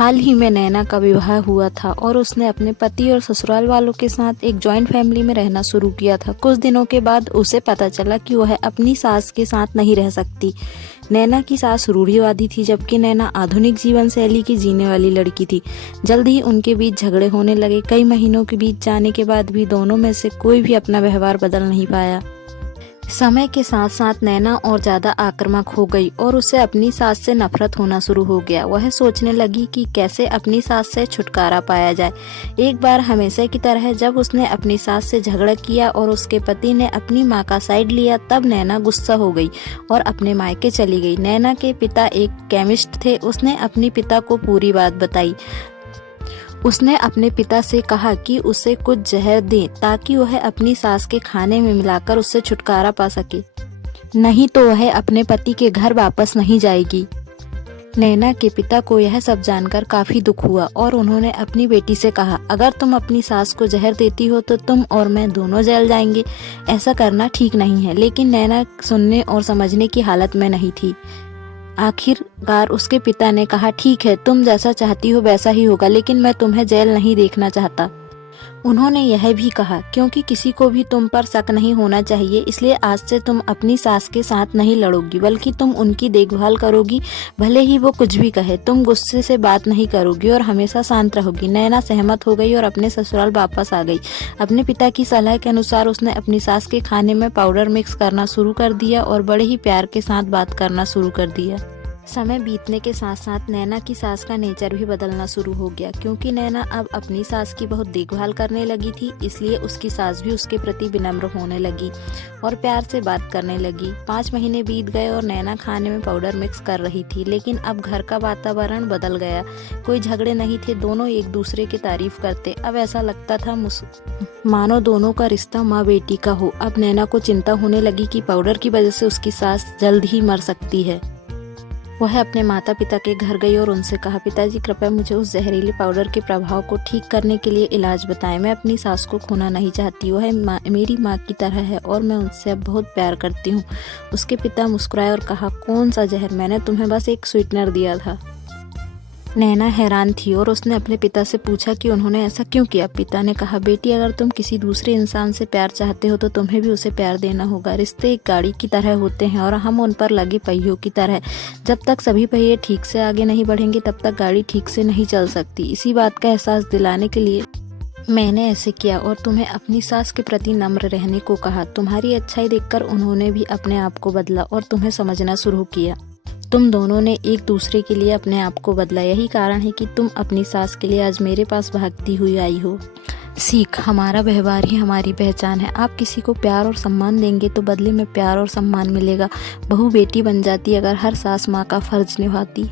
हाल ही में नैना का विवाह हुआ था और उसने अपने पति और ससुराल वालों के साथ एक जॉइंट फैमिली में रहना शुरू किया था। कुछ दिनों के बाद उसे पता चला कि वह अपनी सास के साथ नहीं रह सकती। नैना की सास रूढ़िवादी थी, जबकि नैना आधुनिक जीवन शैली की जीने वाली लड़की थी। जल्द ही उनके बीच झगड़े होने लगे। कई महीनों के बीच जाने के बाद भी दोनों में से कोई भी अपना व्यवहार बदल नहीं पाया। समय के साथ साथ नैना और ज्यादा आक्रामक हो गई और उसे अपनी सास से नफरत होना शुरू हो गया। वह सोचने लगी कि कैसे अपनी सास से छुटकारा पाया जाए। एक बार हमेशा की तरह जब उसने अपनी सास से झगड़ा किया और उसके पति ने अपनी मां का साइड लिया, तब नैना गुस्सा हो गई और अपने मायके चली गई। नैना के पिता एक केमिस्ट थे। उसने अपने पिता को पूरी बात बताई। उसने अपने पिता से कहा कि उसे कुछ जहर दें ताकि वह अपनी सास के खाने में मिलाकर उससे छुटकारा पा सके, नहीं तो वह अपने पति के घर वापस नहीं जाएगी। नैना के पिता को यह सब जानकर काफी दुख हुआ और उन्होंने अपनी बेटी से कहा, अगर तुम अपनी सास को जहर देती हो तो तुम और मैं दोनों जेल जाएंगे। ऐसा करना ठीक नहीं है। लेकिन नैना सुनने और समझने की हालत में नहीं थी। आखिरकार उसके पिता ने कहा, ठीक है, तुम जैसा चाहती हो वैसा ही होगा, लेकिन मैं तुम्हें जेल नहीं देखना चाहता। उन्होंने यह भी कहा, क्योंकि किसी को भी तुम पर शक नहीं होना चाहिए, इसलिए आज से तुम अपनी सास के साथ नहीं लड़ोगी, बल्कि तुम उनकी देखभाल करोगी। भले ही वो कुछ भी कहे, तुम गुस्से से बात नहीं करोगी और हमेशा शांत रहोगी। नैना सहमत हो गई और अपने ससुराल वापस आ गई। अपने पिता की सलाह के अनुसार उसने अपनी सास के खाने में पाउडर मिक्स करना शुरू कर दिया और बड़े ही प्यार के साथ बात करना शुरू कर दिया। समय बीतने के साथ साथ नैना की सास का नेचर भी बदलना शुरू हो गया। क्योंकि नैना अब अपनी सास की बहुत देखभाल करने लगी थी, इसलिए उसकी सास भी उसके प्रति विनम्र होने लगी और प्यार से बात करने लगी। 5 महीने बीत गए और नैना खाने में पाउडर मिक्स कर रही थी, लेकिन अब घर का वातावरण बदल गया। कोई झगड़े नहीं थे, दोनों एक दूसरे की तारीफ करते। अब ऐसा लगता था मानो दोनों का रिश्ता माँ बेटी का हो। अब नैना को चिंता होने लगी कि पाउडर की वजह से उसकी सास जल्द ही मर सकती है। वह अपने माता पिता के घर गई और उनसे कहा, पिताजी कृपया मुझे उस जहरीले पाउडर के प्रभाव को ठीक करने के लिए इलाज बताएं। मैं अपनी सास को खोना नहीं चाहती। वह मेरी माँ की तरह है और मैं उनसे अब बहुत प्यार करती हूँ। उसके पिता मुस्कुराए और कहा, कौन सा जहर? मैंने तुम्हें बस एक स्वीटनर दिया था। नैना हैरान थी और उसने अपने पिता से पूछा कि उन्होंने ऐसा क्यों किया। पिता ने कहा, बेटी, अगर तुम किसी दूसरे इंसान से प्यार चाहते हो तो तुम्हें भी उसे प्यार देना होगा। रिश्ते एक गाड़ी की तरह होते हैं और हम उन पर लगे पहियों की तरह। जब तक सभी पहिए ठीक से आगे नहीं बढ़ेंगे तब तक गाड़ी ठीक से नहीं चल सकती। इसी बात का एहसास दिलाने के लिए मैंने ऐसे किया और तुम्हें अपनी सास के प्रति नम्र रहने को कहा। तुम्हारी अच्छाई देखकर उन्होंने भी अपने आप को बदला और तुम्हें समझना शुरू किया। तुम दोनों ने एक दूसरे के लिए अपने आप को बदला। यही कारण है कि तुम अपनी सास के लिए आज मेरे पास भागती हुई आई हो। सीख, हमारा व्यवहार ही हमारी पहचान है। आप किसी को प्यार और सम्मान देंगे तो बदले में प्यार और सम्मान मिलेगा। बहू बेटी बन जाती अगर हर सास माँ का फर्ज निभाती।